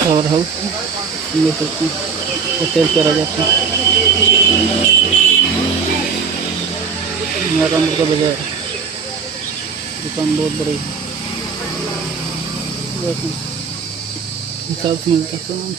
Power house hotel पे आ जाते हैं। रामपुर का बाजार दुकान बहुत बड़ी है, हिसाब से मिलता है सामान।